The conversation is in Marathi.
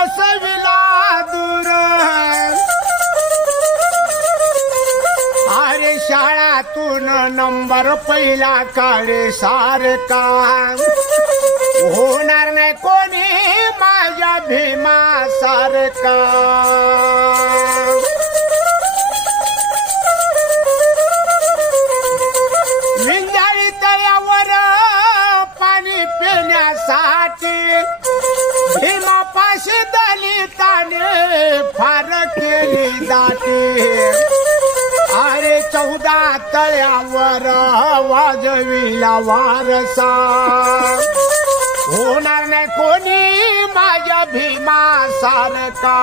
बसविला दूर अरे शाळातून नंबर पहिला काढे सारखा होणार नाही कोणी माझ्या भीमा सारखा विंजाळी तळ्यावर पाणी पिण्यासाठी भीमापाशी दलिताने फार केली जाते अरे 14 तळ्यावर वाजविला वारसा होणार नाही कोणी माझ्या भीमा सारखा